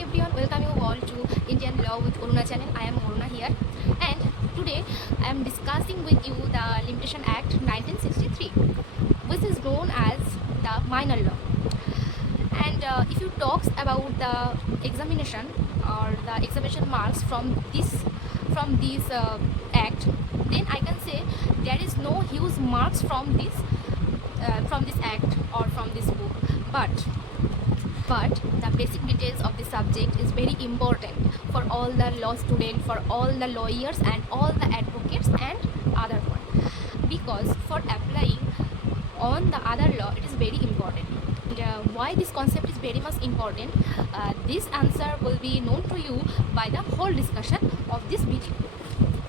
everyone, welcome you all to Indian Law with Oruna channel. I am Oruna here, and today I am discussing with you the Limitation Act 1963, which is known as the minor law. And if you talks about the examination or the examination marks from this act, then I can say there is no huge marks from this act or from this book, but the basic details of the subject is very important for all the law students, for all the lawyers and all the advocates and other one, because for applying on the other law it is very important. And, why this concept is very much important, this answer will be known to you by the whole discussion of this video.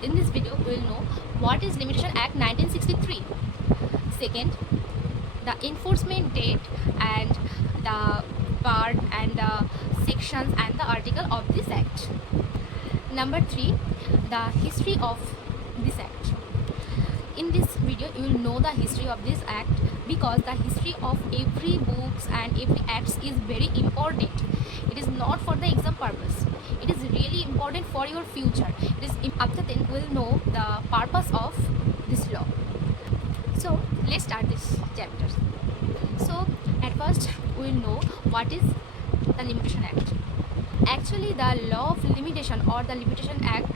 In this video we will know what is Limitation Act 1963, second, the enforcement date and the part and the sections and the article of this act. Number 3, the history of this act. In this video you will know the history of this act, because the history of every books and every acts is very important. It is not for the exam purpose, it is really important for your future. After then we will know the purpose of this law. So let's start this chapter. So at first we will know what is the Limitation Act. Actually, the law of limitation or the Limitation Act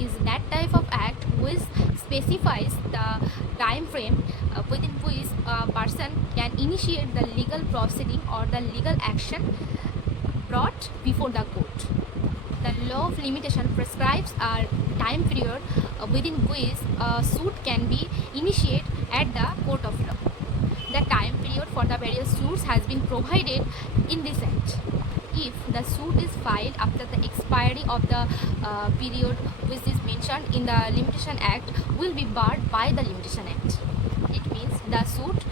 is that type of act which specifies the time frame within which a person can initiate the legal proceeding or the legal action brought before the court. The law of limitation prescribes a time period within which a suit can be initiated at the court of law. The time period for the various suits has been provided in this act. If the suit is filed after the expiry of the period which is mentioned in the Limitation Act, will be barred by the Limitation Act. It means the suit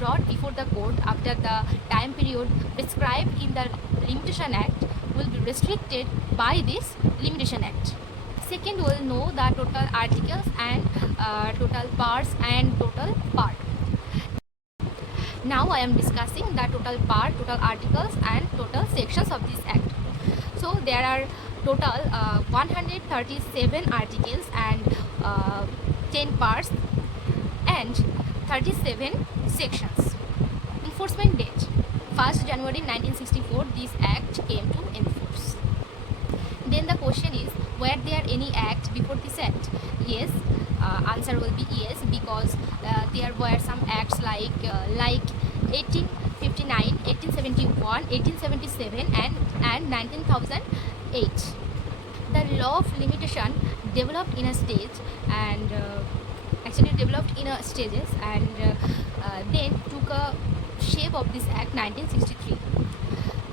brought before the court after the time period prescribed in the Limitation Act will be restricted by this Limitation Act. Second, we will know the total articles and total parts and total part. Now I am discussing the total part, total articles and total sections of this act. So there are total 137 articles and 10 parts and 37 sections. Enforcement date 1st January 1964, this act came to enforce. Then the question is, were there any act before this act? Yes, answer will be yes, because there were some acts like 1859, 1871, 1877 and 19,008. The law of limitation developed in a stage and stages and then took a shape of this act 1963.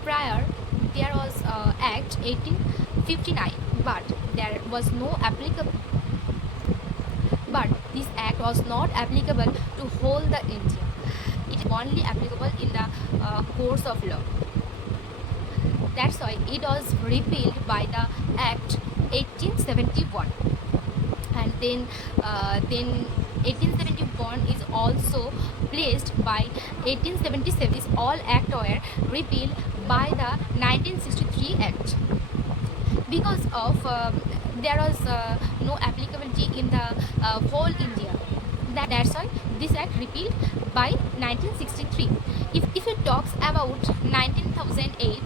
Prior there was act 1859, but there was no applicable. But this act was not applicable to whole the India. It is only applicable in the course of law. That's why it was repealed by the Act 1871. And then 1871 is also placed by 1877. This all act were repealed by the 1963 Act, because of there was no applicability in the whole India. That's why this act repealed by 1963. If it talks about 19,008,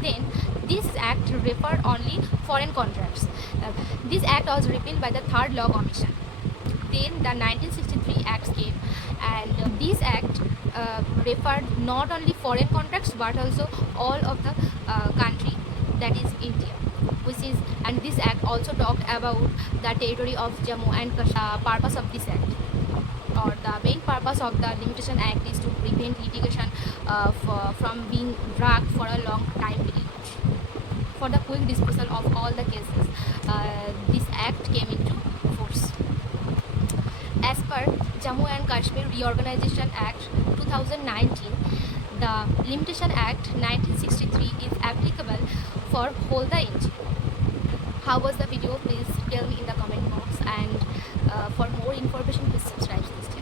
then this act referred only foreign contracts. This act was repealed by the Third Law Commission. Then the 1963 Act came, and this act referred not only foreign contracts but also all of the country, that is India. And this act also talked about the territory of Jammu and Kashmir. Purpose of this act, or the main purpose of the Limitation Act, is to prevent litigation from being dragged for a long time period. For the quick disposal of all the cases, this act came into force. As per Jammu and Kashmir Reorganization Act 2019, the Limitation Act 1963 is applicable for whole the India. How was the video? Please tell me in the comment box, and for more information please subscribe to this channel.